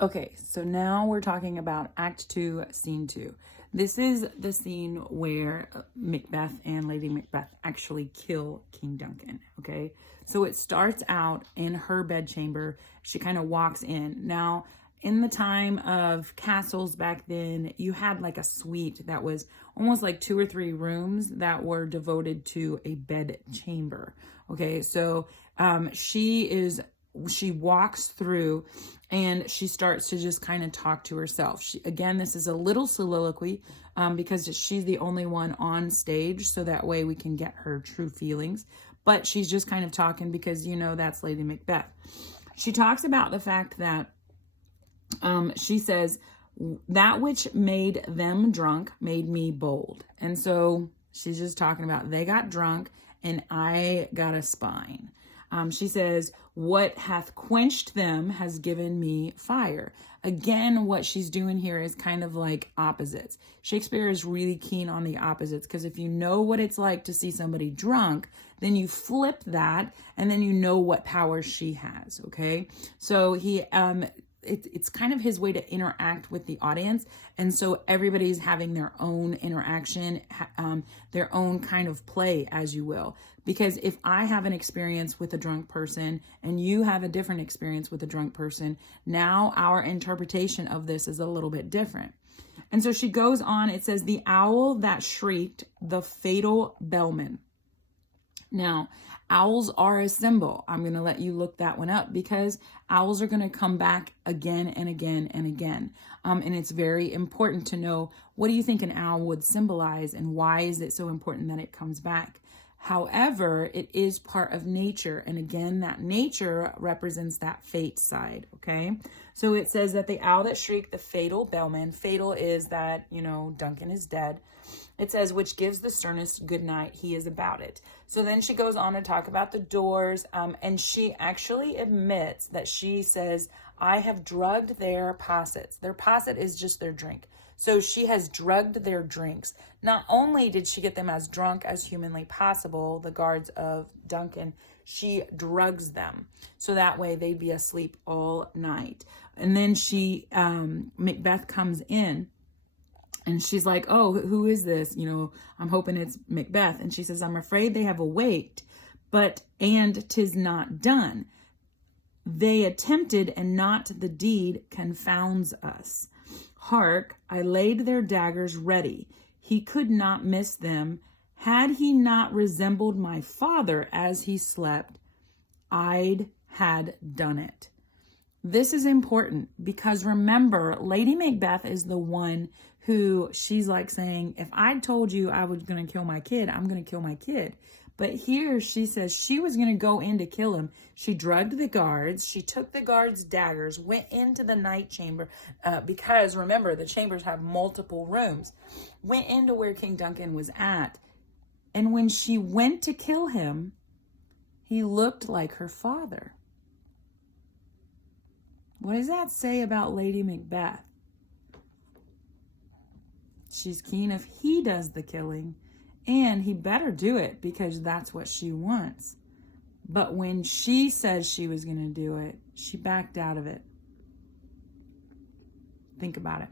Okay, so now we're talking about Act 2, Scene 2. This is the scene where Macbeth and Lady Macbeth actually kill King Duncan, okay? So it starts out in her bedchamber. She kind of walks in. Now, in the time of castles back then, you had like a suite that was almost like 2 or 3 rooms that were devoted to a bed chamber, okay? So she walks through and she starts to just kind of talk to herself. Again, this is a little soliloquy because she's the only one on stage, so that way we can get her true feelings. But she's just kind of talking because, you know, that's Lady Macbeth. She talks about the fact that she says, that which made them drunk made me bold. And so she's just talking about they got drunk and I got a spine. She says, what hath quenched them has given me fire. Again, what she's doing here is kind of like opposites. Shakespeare is really keen on the opposites because if you know what it's like to see somebody drunk, then you flip that and then you know what power she has, okay? So it's kind of his way to interact with the audience. And so everybody's having their own interaction, their own kind of play, as you will. Because if I have an experience with a drunk person and you have a different experience with a drunk person, now our interpretation of this is a little bit different. And so she goes on, it says, the owl that shrieked, the fatal bellman. Now, owls are a symbol. I'm going to let you look that one up because owls are going to come back again and again and again. And it's very important to know, what do you think an owl would symbolize and why is it so important that it comes back? However, it is part of nature. And again, that nature represents that fate side, okay? So it says that the owl that shrieked, the fatal bellman. Fatal is that, you know, Duncan is dead. It says, which gives the sternest good night, he is about it. So then she goes on to talk about the doors, and she actually admits that she says, I have drugged their possets. Their posset is just their drink. So she has drugged their drinks. Not only did she get them as drunk as humanly possible, the guards of Duncan, she drugs them. So that way they'd be asleep all night. And then Macbeth comes in. And she's like, oh, who is this? You know, I'm hoping it's Macbeth. And she says, I'm afraid they have awaked, and 'tis not done. They attempted, and not the deed confounds us. Hark, I laid their daggers ready. He could not miss them. Had he not resembled my father as he slept, I'd had done it. This is important because remember, Lady Macbeth is the one who she's like saying, if I told you I was going to kill my kid, I'm going to kill my kid. But here she says she was going to go in to kill him. She drugged the guards. She took the guards' daggers, went into the night chamber because remember, the chambers have multiple rooms, went into where King Duncan was at. And when she went to kill him, he looked like her father. What does that say about Lady Macbeth? She's keen if he does the killing, and he better do it because that's what she wants. But when she says she was going to do it, she backed out of it. Think about it.